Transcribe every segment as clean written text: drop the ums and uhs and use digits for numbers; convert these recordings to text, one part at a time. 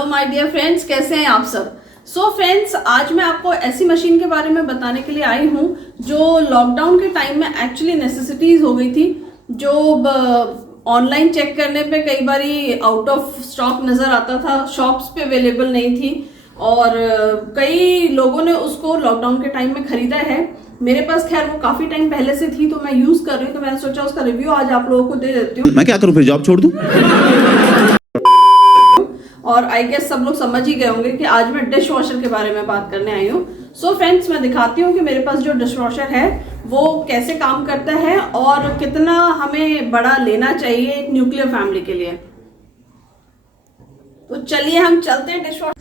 Hello my dear friends, कैसे हैं आप सब। फ्रेंड्स, आज मैं आपको ऐसी मशीन के बारे में बताने के लिए आई हूँ जो लॉकडाउन के टाइम में एक्चुअली नेसेसिटीज हो गई थी, जो ऑनलाइन चेक करने पे कई बारी आउट ऑफ स्टॉक नज़र आता था, शॉप्स पे अवेलेबल नहीं थी और कई लोगों ने उसको लॉकडाउन के टाइम में खरीदा है। मेरे पास खैर वो काफ़ी टाइम पहले से थी तो मैं यूज़ कर रही हूँ, तो मैंने सोचा उसका रिव्यू आज आप लोगों को दे देती हूँ। मैं क्या करूँ, फिर जॉब छोड़ दूँ? और आई गेस सब लोग समझ ही गए होंगे कि आज मैं डिश वॉशर के बारे में बात करने आई हूँ। फ्रेंड्स, मैं दिखाती हूँ कि मेरे पास जो डिश वॉशर है वो कैसे काम करता है और कितना हमें बड़ा लेना चाहिए एक न्यूक्लियर फैमिली के लिए। तो चलिए हम चलते हैं डिश वॉशर।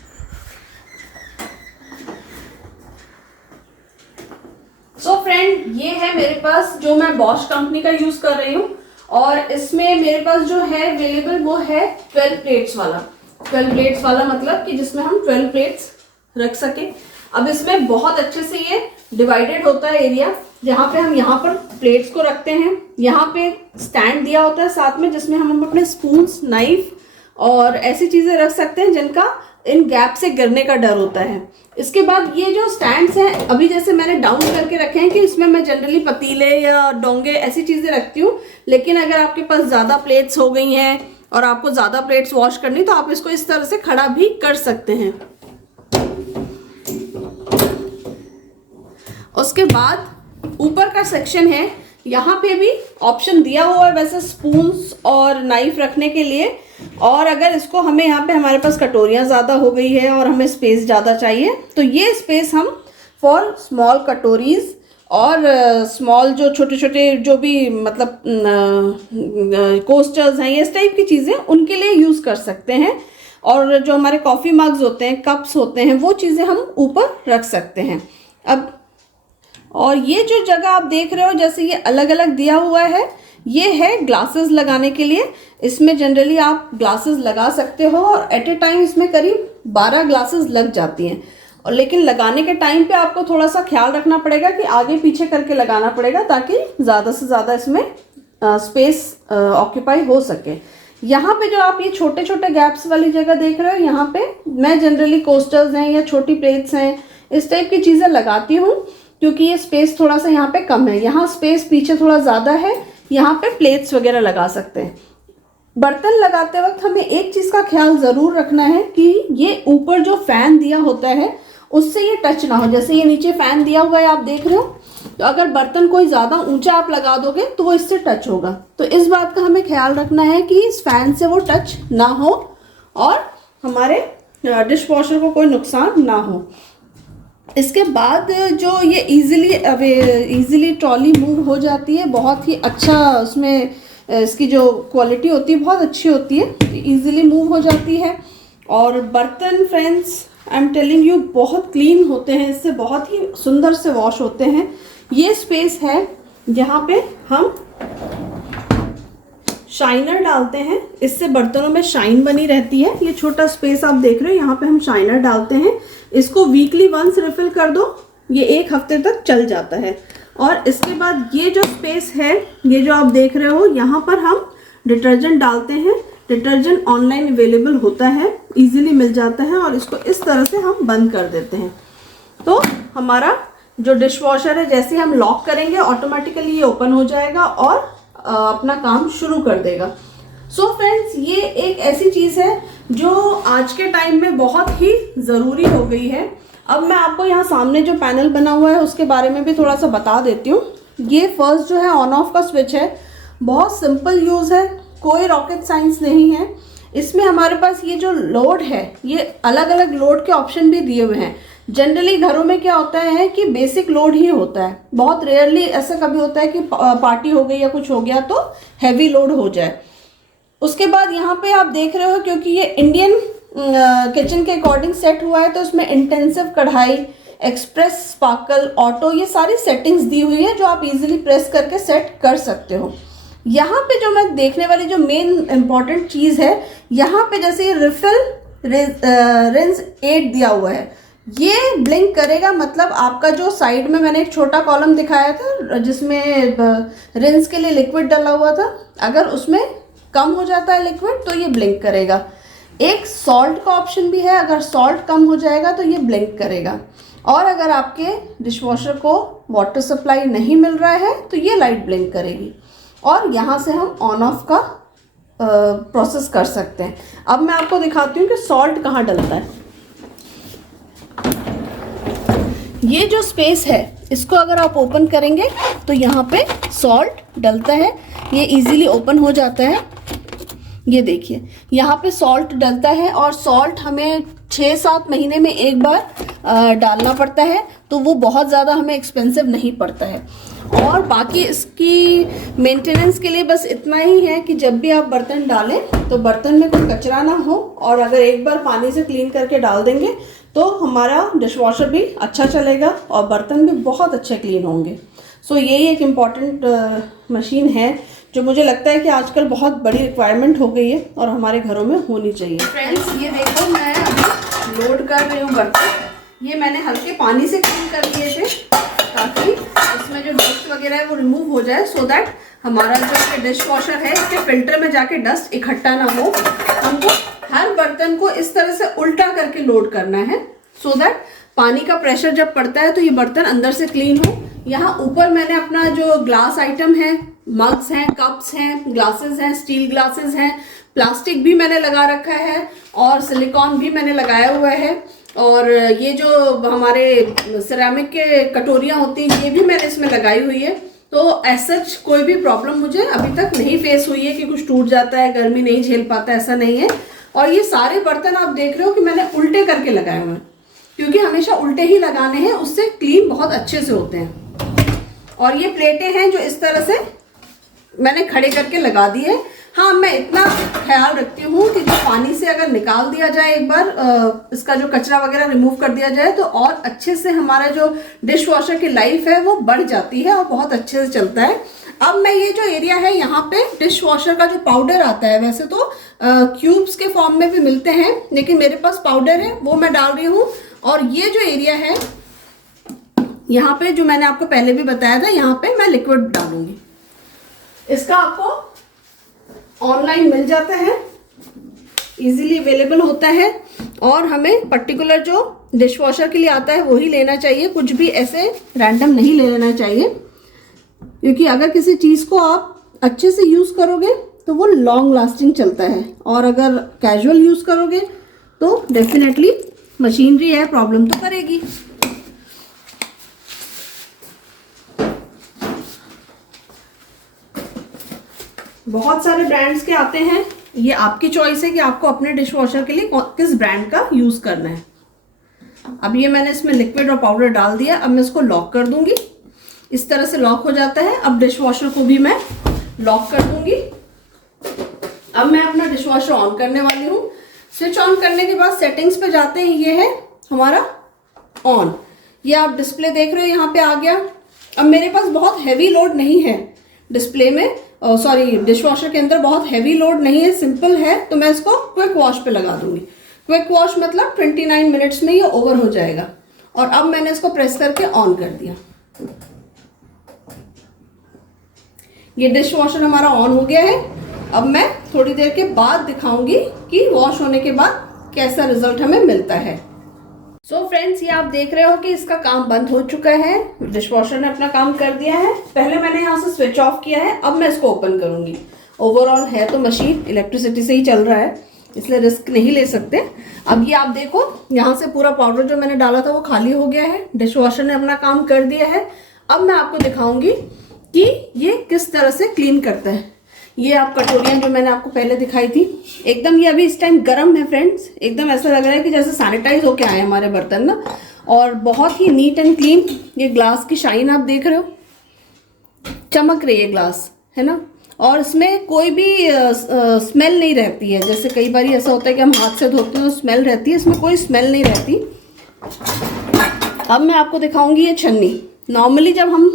फ्रेंड, ये है मेरे पास जो मैं बॉश कंपनी का यूज कर रही हूँ और इसमें मेरे पास जो है अवेलेबल वो है 12 प्लेट्स वाला। 12 प्लेट्स वाला मतलब कि जिसमें हम 12 प्लेट्स रख सके। अब इसमें बहुत अच्छे से ये डिवाइडेड होता है एरिया, जहाँ पे हम यहाँ पर प्लेट्स को रखते हैं। यहाँ पे स्टैंड दिया होता है साथ में, जिसमें हम अपने स्पून्स, नाइफ और ऐसी चीजें रख सकते हैं जिनका इन गैप से गिरने का डर होता है। इसके बाद ये जो स्टैंड्स हैं, अभी जैसे मैंने डाउन करके रखे हैं कि इसमें मैं जनरली पतीले या डोंगे ऐसी चीजें रखती हूँ, लेकिन अगर आपके पास ज्यादा प्लेट्स हो गई हैं और आपको ज्यादा प्लेट्स वॉश करनी तो आप इसको इस तरह से खड़ा भी कर सकते हैं। उसके बाद ऊपर का सेक्शन है, यहाँ पे भी ऑप्शन दिया हुआ है वैसे स्पून्स और नाइफ रखने के लिए। और अगर इसको हमें यहाँ पे हमारे पास कटोरियाँ ज़्यादा हो गई है और हमें स्पेस ज़्यादा चाहिए तो ये स्पेस हम फॉर स्मॉल कटोरीज और स्मॉल जो छोटे छोटे जो भी मतलब कोस्टर्स हैं, ये इस टाइप की चीज़ें उनके लिए यूज़ कर सकते हैं। और जो हमारे कॉफ़ी मग्स होते हैं, कप्स होते हैं, वो चीज़ें हम ऊपर रख सकते हैं। अब और ये जो जगह आप देख रहे हो जैसे ये अलग अलग दिया हुआ है, ये है ग्लासेस लगाने के लिए। इसमें जनरली आप ग्लासेस लगा सकते हो और एट ए टाइम इसमें करीब 12 ग्लासेस लग जाती हैं। और लेकिन लगाने के टाइम पे आपको थोड़ा सा ख्याल रखना पड़ेगा कि आगे पीछे करके लगाना पड़ेगा ताकि ज़्यादा से ज़्यादा इसमें स्पेस ऑक्यूपाई हो सके। यहाँ पे जो आप ये छोटे छोटे गैप्स वाली जगह देख रहे हो, यहाँ पे मैं जनरली कोस्टर्स हैं या छोटी प्लेट्स हैं, इस टाइप की चीज़ें लगाती हूँ क्योंकि ये स्पेस थोड़ा सा यहाँ पे कम है। यहाँ स्पेस पीछे थोड़ा ज़्यादा है, यहाँ पे प्लेट्स वगैरह लगा सकते हैं। बर्तन लगाते वक्त हमें एक चीज़ का ख्याल ज़रूर रखना है कि ये ऊपर जो फ़ैन दिया होता है उससे ये टच ना हो। जैसे ये नीचे फ़ैन दिया हुआ है आप देख रहे हो, तो अगर बर्तन कोई ज़्यादा ऊंचा आप लगा दोगे तो वो इससे टच होगा। तो इस बात का हमें ख्याल रखना है कि इस फ़ैन से वो टच ना हो और हमारे डिश वॉशर को कोई नुकसान ना हो। इसके बाद जो ये इजीली ट्रॉली मूव हो जाती है, बहुत ही अच्छा उसमें इसकी जो क्वालिटी होती है बहुत अच्छी होती है, इजीली मूव हो जाती है। और बर्तन friends, I am telling you, बहुत क्लीन होते हैं, इससे बहुत ही सुंदर से वॉश होते हैं। ये स्पेस है जहाँ पे हम शाइनर डालते हैं, इससे बर्तनों में शाइन बनी रहती है। ये छोटा स्पेस आप देख रहे हो, यहाँ पे हम शाइनर डालते हैं। इसको वीकली वंस रिफिल कर दो, ये 1 हफ्ते तक चल जाता है। और इसके बाद ये जो स्पेस है, ये जो आप देख रहे हो, यहाँ पर हम डिटर्जेंट डालते हैं। डिटर्जेंट ऑनलाइन अवेलेबल होता है, इजीली मिल जाता है और इसको इस तरह से हम बंद कर देते हैं। तो हमारा जो डिश वॉशर है, जैसे हम लॉक करेंगे ऑटोमेटिकली ये ओपन हो जाएगा और अपना काम शुरू कर देगा। फ्रेंड्स, ये एक ऐसी चीज़ है जो आज के टाइम में बहुत ही ज़रूरी हो गई है। अब मैं आपको यहाँ सामने जो पैनल बना हुआ है उसके बारे में भी थोड़ा सा बता देती हूँ। ये फर्स्ट जो है ऑन ऑफ का स्विच है, बहुत सिंपल यूज़ है, कोई रॉकेट साइंस नहीं है। इसमें हमारे पास ये जो लोड है, ये अलग अलग लोड के ऑप्शन भी दिए हुए हैं। जनरली घरों में क्या होता है कि बेसिक लोड ही होता है, बहुत रेयरली ऐसा कभी होता है कि पार्टी हो गई या कुछ हो गया तो हैवी लोड हो जाए। उसके बाद यहाँ पे आप देख रहे हो, क्योंकि ये इंडियन किचन के अकॉर्डिंग सेट हुआ है, तो इसमें इंटेंसिव कढ़ाई, एक्सप्रेस, स्पार्कल, ऑटो, ये सारी सेटिंग्स दी हुई है जो आप इजीली प्रेस करके सेट कर सकते हो। यहाँ पे जो मैं देखने वाली जो मेन इम्पॉर्टेंट चीज़ है, यहाँ पे जैसे ये रिफिल रिंस 8 दिया हुआ है, ये ब्लिंक करेगा। मतलब आपका जो साइड में मैंने एक छोटा कॉलम दिखाया था जिसमें रिंस के लिए लिक्विड डाला हुआ था, अगर उसमें कम हो जाता है लिक्विड तो ये ब्लिंक करेगा। एक सॉल्ट का ऑप्शन भी है, अगर सॉल्ट कम हो जाएगा तो ये ब्लिंक करेगा। और अगर आपके डिशवॉशर को वाटर सप्लाई नहीं मिल रहा है तो ये लाइट ब्लिंक करेगी। और यहाँ से हम ऑन ऑफ का प्रोसेस कर सकते हैं। अब मैं आपको दिखाती हूँ कि सॉल्ट कहाँ डलता है। ये जो स्पेस है इसको अगर आप ओपन करेंगे तो यहाँ पे सॉल्ट डलता है, ये इजीली ओपन हो जाता है। ये देखिए यहाँ पे सॉल्ट डलता है और सॉल्ट हमें 6-7 महीने में एक बार डालना पड़ता है, तो वो बहुत ज़्यादा हमें एक्सपेंसिव नहीं पड़ता है। और बाकी इसकी मेंटेनेंस के लिए बस इतना ही है कि जब भी आप बर्तन डालें तो बर्तन में कोई कचरा ना हो, और अगर एक बार पानी से क्लीन करके डाल देंगे तो हमारा डिशवॉशर भी अच्छा चलेगा और बर्तन भी बहुत अच्छे क्लीन होंगे। सो यही एक इम्पॉर्टेंट मशीन है जो मुझे लगता है कि आजकल बहुत बड़ी रिक्वायरमेंट हो गई है और हमारे घरों में होनी चाहिए। फ्रेंड्स ये देखो मैं अभी लोड कर रही हूँ बर्तन। ये मैंने हल्के पानी से क्लीन कर लिए थे ताकि इसमें जो डस्ट वगैरह है वो रिमूव हो जाए, सो दैट हमारा जो डिश वॉशर है इसके फिल्टर में जाके डस्ट इकट्ठा ना हो। हमको हर बर्तन को इस तरह से उल्टा करके लोड करना है, सो दैट पानी का प्रेशर जब पड़ता है तो ये बर्तन अंदर से क्लीन हो। यहाँ ऊपर मैंने अपना जो ग्लास आइटम है, मग्स हैं, कप्स हैं, ग्लासेस हैं, स्टील ग्लासेस हैं, प्लास्टिक भी मैंने लगा रखा है और सिलिकॉन भी मैंने लगाया हुआ है। और ये जो हमारे सिरेमिक के कटोरियाँ होती हैं ये भी मैंने इसमें लगाई हुई है। तो ऐसा कोई भी प्रॉब्लम मुझे अभी तक नहीं फेस हुई है कि कुछ टूट जाता है, गर्मी नहीं झेल पाता, ऐसा नहीं है। और ये सारे बर्तन आप देख रहे हो कि मैंने उल्टे करके लगाए हुए हैं, क्योंकि हमेशा उल्टे ही लगाने हैं, उससे क्लीन बहुत अच्छे से होते हैं। और ये प्लेटें हैं जो इस तरह से मैंने खड़े करके लगा दी है। हाँ, मैं इतना ख्याल रखती हूँ कि जो पानी से अगर निकाल दिया जाए एक बार, इसका जो कचरा वगैरह रिमूव कर दिया जाए तो और अच्छे से हमारा जो डिश वॉशर की लाइफ है वो बढ़ जाती है और बहुत अच्छे से चलता है। अब मैं ये जो एरिया है यहाँ पे डिश वॉशर का जो पाउडर आता है, वैसे तो क्यूब्स के फॉर्म में भी मिलते हैं, लेकिन मेरे पास पाउडर है वो मैं डाल रही हूँ। और ये जो एरिया है यहाँ पे जो मैंने आपको पहले भी बताया था, यहाँ पे मैं लिक्विड डालूंगी। इसका आपको ऑनलाइन मिल जाता है, इजीली अवेलेबल होता है। और हमें पर्टिकुलर जो डिश वॉशर के लिए आता है वही लेना चाहिए, कुछ भी ऐसे रैंडम नहीं ले लेना चाहिए, क्योंकि अगर किसी चीज़ को आप अच्छे से यूज़ करोगे तो वो लॉन्ग लास्टिंग चलता है, और अगर कैजुअल यूज़ करोगे तो डेफिनेटली मशीनरी है प्रॉब्लम तो करेगी। बहुत सारे ब्रांड्स के आते हैं, ये आपकी चॉइस है कि आपको अपने डिश वॉशर के लिए किस ब्रांड का यूज़ करना है। अब ये मैंने इसमें लिक्विड और पाउडर डाल दिया। अब मैं इसको लॉक कर दूंगी, इस तरह से लॉक हो जाता है। अब डिश वॉशर को भी मैं लॉक कर दूंगी। अब मैं अपना डिश वॉशर ऑन करने वाली हूँ। स्विच ऑन करने के बाद सेटिंग्स पे जाते हैं, ये है हमारा ऑन। ये आप डिस्प्ले देख रहे हो यहाँ पे आ गया। अब मेरे पास बहुत हैवी लोड नहीं है डिस्प्ले में, सॉरी डिश वॉशर के अंदर बहुत हैवी लोड नहीं है, सिंपल है, तो मैं इसको क्विक वॉश पे लगा दूंगी। क्विक वॉश मतलब 29 मिनट्स में ये ओवर हो जाएगा। और अब मैंने इसको प्रेस करके ऑन कर दिया। ये डिश वॉशर हमारा ऑन हो गया है। अब मैं थोड़ी देर के बाद दिखाऊंगी कि वॉश होने के बाद कैसा रिजल्ट हमें मिलता है। सो फ्रेंड्स, ये आप देख रहे हो कि इसका काम बंद हो चुका है, डिश वॉशर ने अपना काम कर दिया है। पहले मैंने यहाँ से स्विच ऑफ किया है, अब मैं इसको ओपन करूंगी। ओवरऑल है तो मशीन इलेक्ट्रिसिटी से ही चल रहा है, इसलिए रिस्क नहीं ले सकते। अब ये आप देखो, यहाँ से पूरा पाउडर जो मैंने डाला था वो खाली हो गया है, डिश वॉशर ने अपना काम कर दिया है। अब मैं आपको दिखाऊंगी कि ये किस तरह से क्लीन करता है। ये आप कटोरियाँ जो मैंने आपको पहले दिखाई थी, एकदम ये अभी इस टाइम गर्म है फ्रेंड्स, एकदम ऐसा लग रहा है कि जैसे सैनिटाइज होके आए हमारे बर्तन ना, और बहुत ही नीट एंड क्लीन। ये ग्लास की शाइन आप देख रहे हो, चमक रही है ग्लास, है ना। और इसमें कोई भी स्मेल नहीं रहती है, जैसे कई बार ऐसा होता है कि हम हाथ से धोते हैं तो स्मेल रहती है, इसमें कोई स्मेल नहीं रहती। अब मैं आपको दिखाऊंगी ये छन्नी। नॉर्मली जब हम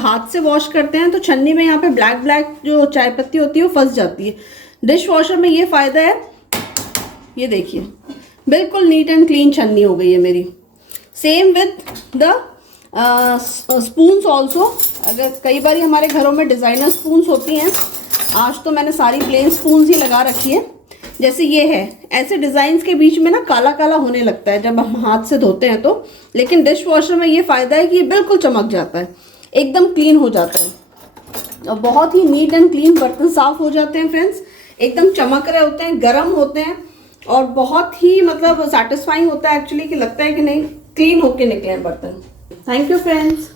हाथ से वॉश करते हैं तो छन्नी में यहाँ पे ब्लैक ब्लैक जो चाय पत्ती होती है वो फंस जाती है। डिश वॉशर में ये फ़ायदा है, ये देखिए बिल्कुल नीट एंड क्लीन छन्नी हो गई है मेरी। Same with the spoons also. अगर कई बार हमारे घरों में डिज़ाइनर स्पून्स होती हैं, आज तो मैंने सारी प्लेन स्पून्स ही लगा रखी है। जैसे ये है, ऐसे डिजाइन के बीच में ना काला काला होने लगता है जब हम हाथ से धोते हैं तो, लेकिन डिश वॉशर में ये फायदा है कि ये बिल्कुल चमक जाता है, एकदम क्लीन हो जाता है और बहुत ही नीट एंड क्लीन बर्तन साफ हो जाते हैं फ्रेंड्स। एकदम चमक रहे होते हैं, गर्म होते हैं और बहुत ही मतलब सेटिस्फाइंग होता है एक्चुअली, कि लगता है कि नहीं क्लीन होके निकले हैं बर्तन। Thank you friends.